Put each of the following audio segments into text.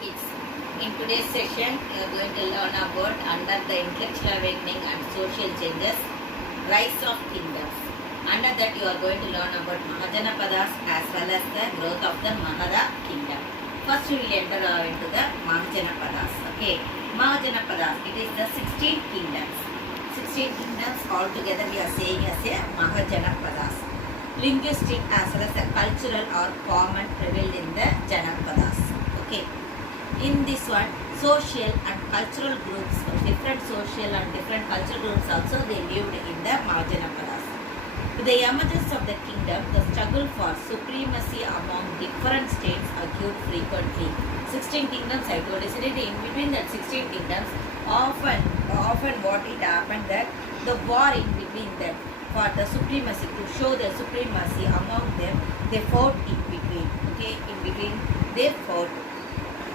kids. In today's session, we are going to learn about under the intellectual awakening and social changes, rise of kingdoms. Under that, you are going to learn about Mahajanapadas as well as the growth of the Magadha kingdom. First, we will enter into the Mahajanapadas. Okay, Mahajanapadas. It is the 16 kingdoms. 16 kingdoms altogether we are saying as a Mahajanapadas. Linguistic as well as a cultural or common prevailed in the Janapadas. Okay. In this one, social and cultural groups, different social and different cultural groups also they lived in the Mahajanapadas. With the emergence of the kingdom, the struggle for supremacy among different states occurred frequently. 16 kingdoms I told you, in between that 16 kingdoms, often what it happened that the war in between them for the supremacy, to show the supremacy among them, they fought in between. Okay, in between they fought.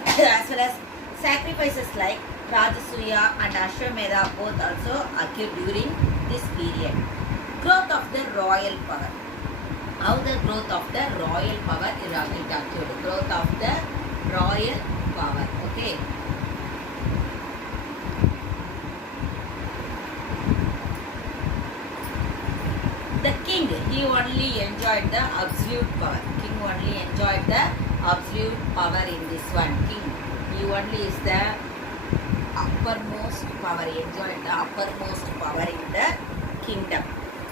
As well as sacrifices like Rajasuya and Ashwamedha both also occurred during this period. Growth of the royal power. How the growth of the royal power is occurred. Growth of the royal power. Okay. The king, he only enjoyed the absolute power. King only enjoyed the absolute power in this one. King, he only is the uppermost power. He enjoyed the uppermost power in the kingdom.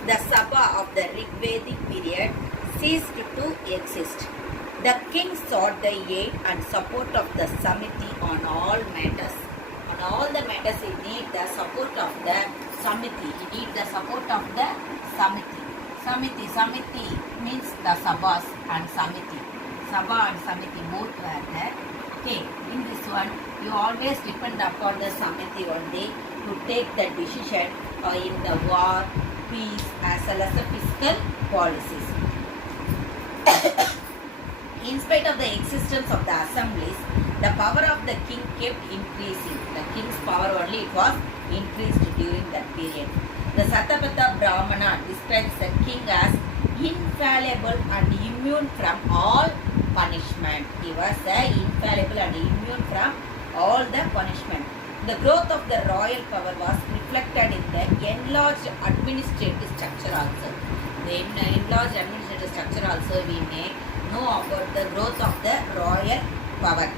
The Sabha of the Rigvedic period ceased to exist. The king sought the aid and support of the Samiti on all matters. On all the matters, he need the support of the Samiti. He need the support of the Samiti. Samiti means the Sabhas and Samiti. Sabha and Samiti both were there. Okay, in this one, you always depend upon the Samiti only to take the decision in the war, peace as well as the fiscal policies. In spite of the existence of the assemblies, the power of the king kept increasing. The king's power only it was increased during that period. The Satapatha Brahmana describes the king as infallible and immune from all punishment. He was infallible and immune from all the punishment. The growth of the royal power was reflected in the enlarged administrative structure also. The enlarged administrative structure also we may know about the growth of the royal power.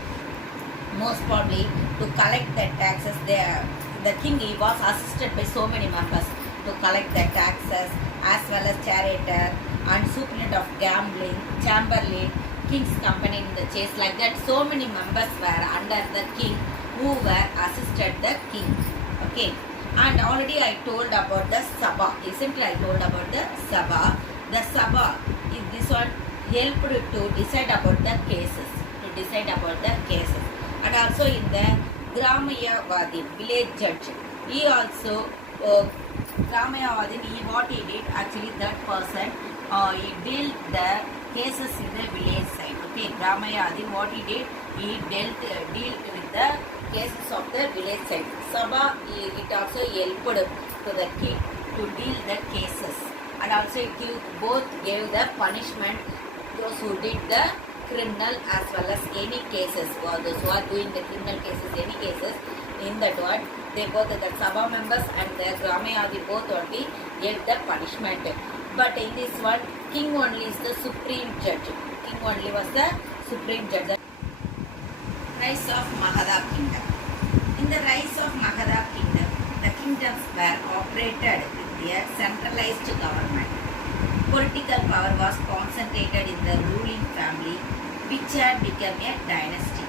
Most probably to collect the taxes, the king he was assisted by so many members to collect the taxes as well as charioteer and superintendent of gambling, chamberlain, king's company in the chase, like that. So many members were under the king who were assisted the king. Okay, and already I told about the Sabha. Recently I told about the Sabha. The Sabha is this one helped to decide about the cases. And also in the Gramayavadi, village judge, he also Gramayavadi, what he did actually, that person he dealt the cases in the village side. Okay, Gramayavadi, what he did, he dealt with the cases of the village side. Sabha, it also helped to the king to deal the cases, and also it gave the punishment those who did the criminal as well as any cases, or those who are doing the criminal cases, any cases in that one, they both, the Sabha members and the Gramayavadi both only gave the punishment. But in this one, king only is the supreme judge. King only was the supreme judge. Rise of Magadha kingdom. In the rise of Magadha kingdom, the kingdoms were operated with a centralized government. Political power was concentrated in the ruling family, which had become a dynasty,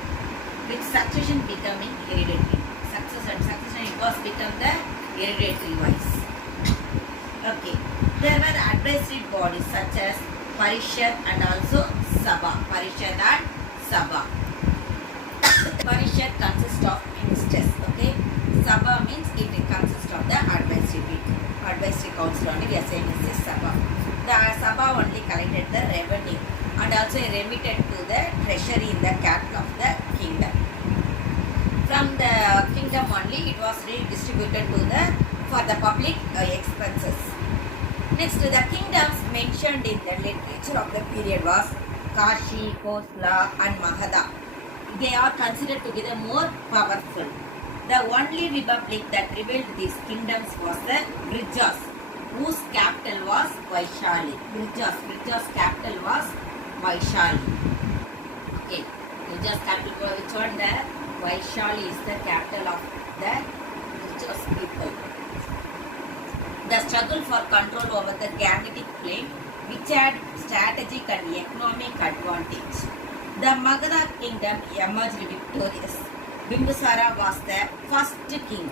with succession becoming hereditary. Succession it was become the hereditary wise. Okay, there were advisory bodies such as Parishad and also Sabha. Parishad and Sabha. Parishad consists of ministers. Okay, Sabha means it consists of the advisory council only. We are saying this is Sabha. The Sabha only collected the revenue and also remitted to the treasury in the capital of the kingdom. From the kingdom only it was redistributed to for the public expenses. Next, the kingdoms mentioned in the literature of the period was Kashi, Kosala and Magadha. they are considered to be the more powerful. The only republic that revealed these kingdoms was the Brijas, whose capital was Vaishali. Brijas capital was Vaishali. Okay, Brijas capital was which one? The Vaishali is the capital of the Brijas people. The struggle for control over the Gangetic plain, which had strategic and economic advantage. The Magadha kingdom emerged victorious. Bimbisara was the first king.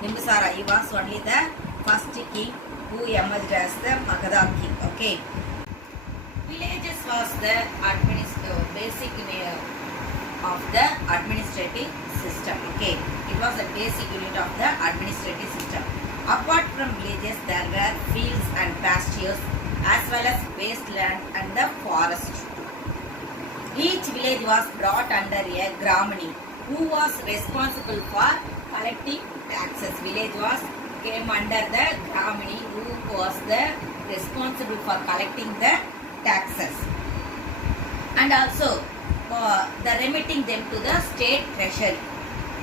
Bimbisara, he was only the first king who emerged as the Magadha king. Okay. Villages was the basic of the administrative system. Okay. It was the basic unit of the administrative system. Apart from villages, there were fields and pastures as well as wasteland and the forest. Each village was brought under a Gramani, who was responsible for collecting taxes. Village came under the Gramani, who was the responsible for collecting the taxes, and also the remitting them to the state treasury.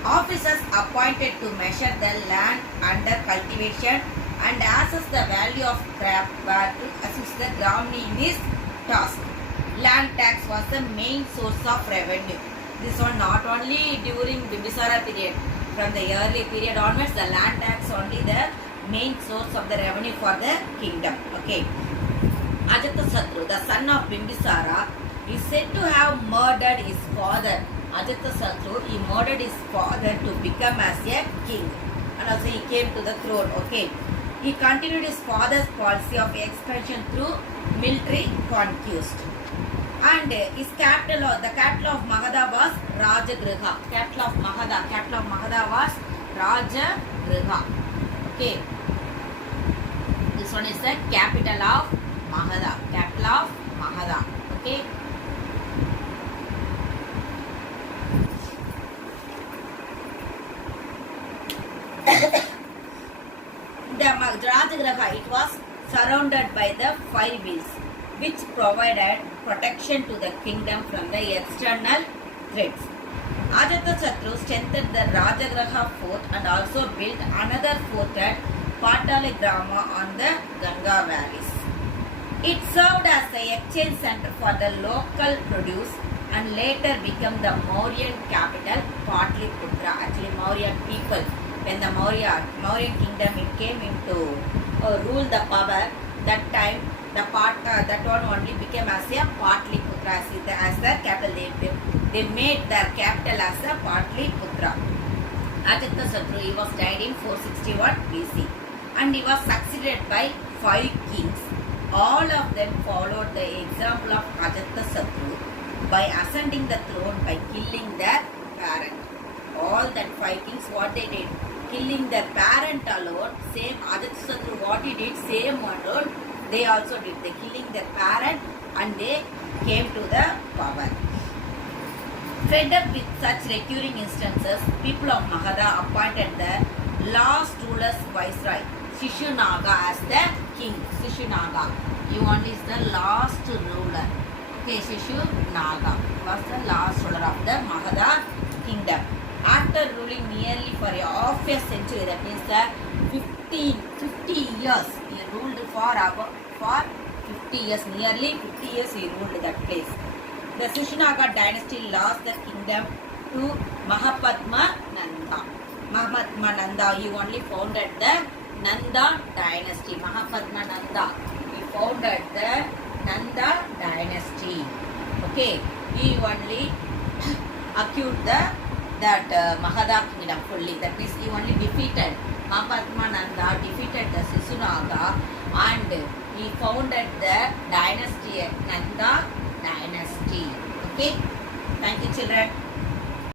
Officers appointed to measure the land under cultivation and assess the value of crop were to assist the Gramani in this task. Land tax was the main source of revenue. This one not only during Bimbisara period, from the early period onwards, the land tax only the main source of the revenue for the kingdom. Okay. Ajatasattu, the son of Bimbisara, is said to have murdered his father. Ajatasattu, he murdered his father to become as a king, and also he came to the throne. Okay. He continued his father's policy of expansion through military conquest. And his capital, the capital of Magadha was Rajagriha. Capital of Magadha was Rajagriha. Okay. This one is the capital of Magadha. Capital of Magadha. Okay. The Rajagriha, it was surrounded by the 5 wheels, which provided protection to the kingdom from the external threats. Ajatasattu strengthened the Rajagriha fort and also built another fort at Pataligrama on the Ganga valleys. It served as the exchange center for the local produce and later became the Mauryan capital, Patliputra. Actually, Mauryan people, when the Mauryan kingdom it came into rule the power, that time that one only became as a Patliputra as the capital. They made their capital as a Patliputra. Ajatasattu, he was died in 461 BC and he was succeeded by 5 kings. All of them followed the example of Ajatasattu by ascending the throne by killing their parent. All that 5 kings, what they did? Killing their parent alone. Same Ajatasattu, what he did, same one role they also did. They killing their parent and they came to the power. Fed up with such recurring instances, people of Magadha appointed the last ruler's viceroy, Shishunaga, as the king. Shishunaga, he only is the last ruler. Okay, Shishunaga was the last ruler of the Magadha kingdom. After ruling nearly for half a century, that means the 50 years, he ruled for 50 years, nearly 50 years he ruled that place. The Shishunaga dynasty lost the kingdom to Mahapadmananda. Mahapadmananda, he only founded the Nanda dynasty. Mahapadmananda, he founded the Nanda dynasty. Okay, he only acquired that Magadha kingdom fully. That means he only defeated Mahapadmananda, defeated the Shishunaga, and he founded the dynasty, Nanda dynasty. Okay, thank you children.